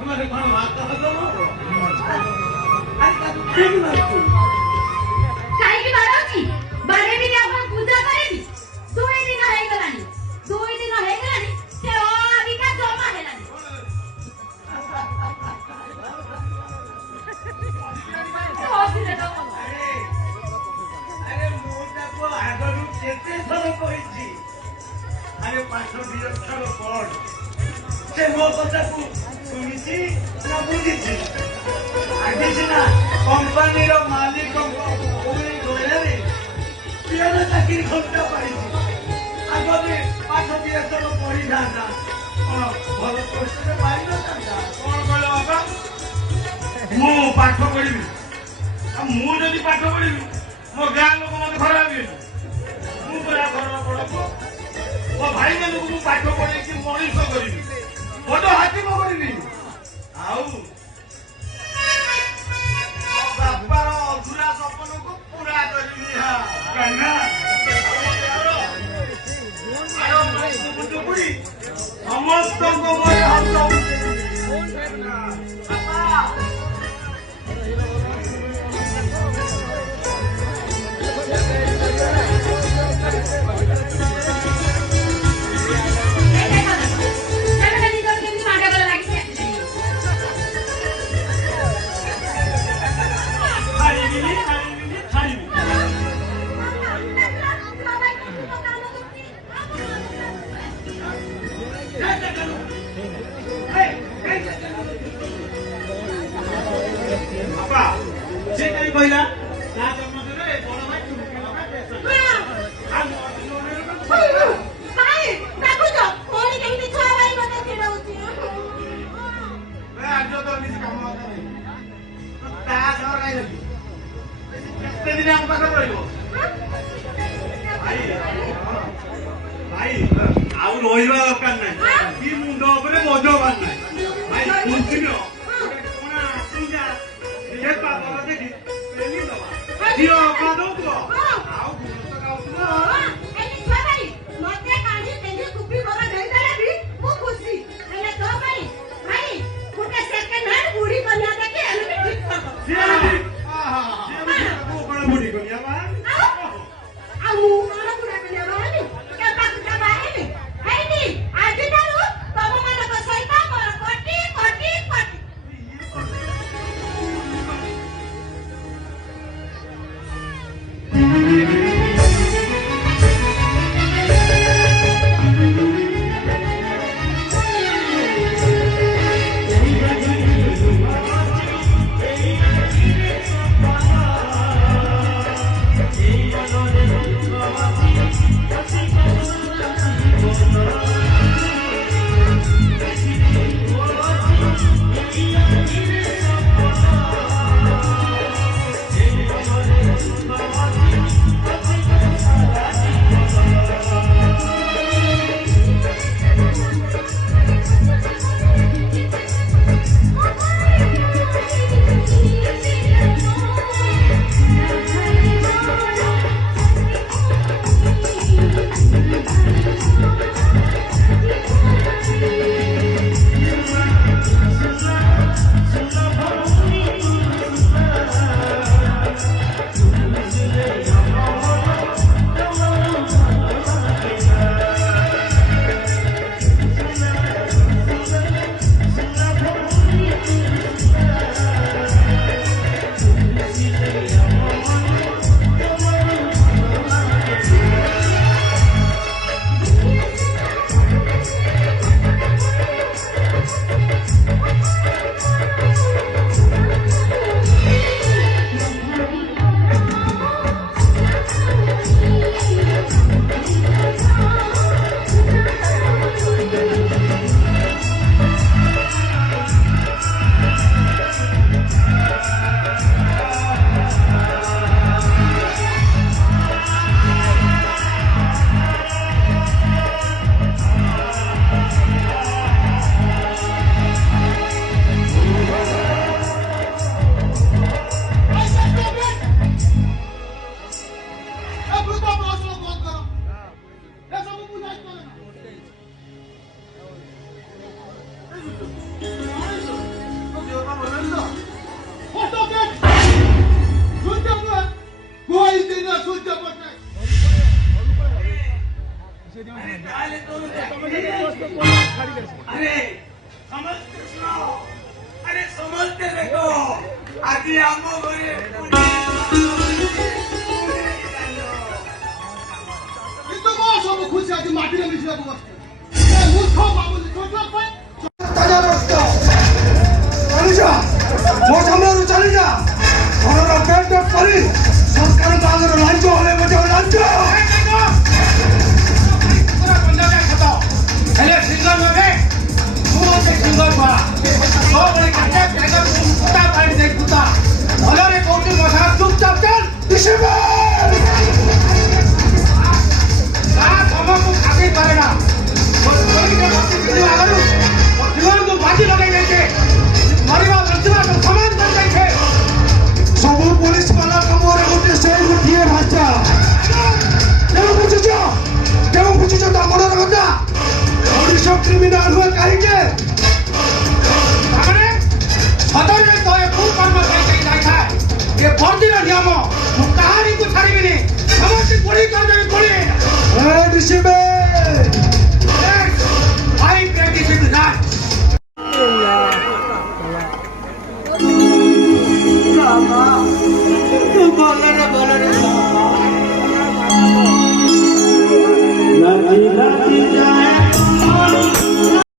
तुम्हारे कौन बात कर रहे हो? अरे क्या तू क्या नहीं मारती? काय की बाराची बारे भी आपण पूजा करेली 2 दिन आहे गलानी 2 दिन आहे गलानी ते आधी का जमा हेलानी अरे मोटा को आगरू केते थरो कहिची अरे 500 अक्षर पढ़ से मो कथा को सुनिची ना बुझिची आगे सिना कंपनी रो मालिक ओरे गोयरे पियानो चाकरी घंटा पाइची आगरे 500 अक्षर पढ़ी जाता भल प्रश्न पाइ न जाता कोन कहले बाबा मु पाठ पढ़िबी आ मु जदी पाठ पढ़िबी मो गाँ लोक मते खराब हे मु बड़ा घर पड़को मो भाई मानु को पाठ पढ़े कि मनीष करिबी बड़ हाथी मो करिबी आउ बापार अधूरा सपन को पूरा करिबी हा कन्ना समस्त को मोर हाथ पहिला ଆଉ ରହିବା ଦରକାର ନାହିଁ କି ମୁଣ୍ଡ ଉପରେ ବୋଝ ହବାର ନାହିଁ ଭାଇ ବୁଝିଲ ନିଜେ ପାପର ଦେଖି ପେଲି ଦବା ଝିଅ ଅପା ଦଉଥିବ ଆଉ ଗୁଣତ ଗାଉଥିବ ମତେ କାଢି ତେଲି କୁପି ବରା ଦେଇଦେଲେ ବି ମୁଁ ଖୁସି ହେଲେ ତୋ ପାଇଁ ଭାଇ ଗୋଟେ ସେକେଣ୍ଡ ହ୍ୟାଣ୍ଡ ବୁଢୀ କନ୍ୟା ଦେଖି ହେଲେ ବି ଠିକ କରିଦବ ମୁଁ କଣ ବୁଢୀ କନ୍ୟା ବା ଆଉ ମୁଁ କଣ ବୁଢା କନ୍ୟା ବାହାରିଲି କେବେ ପୂଜା ବାହାରିଲି ହେଇନି ଆଜିଠାରୁ ତମ ମାନଙ୍କ ସହିତ ମୋର କୋଟି କୋଟି କୋଟି ସୂର୍ଯ୍ୟ ପଟ୍ଟନାୟକ अरे ताले तो अरे समझते सुनो अरे समझते देखो आदि आमो घरे କିନ୍ତୁ ମୋ ସବୁ ଖୁସି ଆଜି ମାଟିରେ ମିଶିବାକୁ ବସିଛି ଏ ମୂର୍ଖ ବାବୁଲି ଛୋଟ ପାଇଁ ताजा रस्त चली जा मो सामने चली जा घरर पेट परी सरकार बागर लांच होले मते लांच ହେଲେ ସିଙ୍ଗଲ ନବେ ମୁଁ ମୋତେ ସିଙ୍ଗଲ ପା ସବୁବେଳେ କାଟେ ଜାଗା କୁତା ପାଣି ଦେଇ କୁତା ଭଲରେ କୋଉଠି ମଶା ଚୁପଚାପ ଚାଲ डिसेंबर ତା ସମକୁ ଖାଦେଇ ପାରେ ନା ଆଗରୁ ମୋ ଜୀବନକୁ ବାଜି ଲଗାଇ ଦେଇଛେ ମରିବା ବଞ୍ଚିବା ସମାନ କରିଯାଇଛେ सब पुलिस वाला कमरे गोटे सेल गोटे भाषा केउ बुझिछ तमर କଥା ओडिशा क्रिमिनल हुए काहीके ତାମାନେ ସଦରରେ ତ ଏ ଖୁବ କର୍ମ ପାଇଁ ଯାଇଥାଏ ଏ ବର୍ଦ୍ଦିର ନିୟମ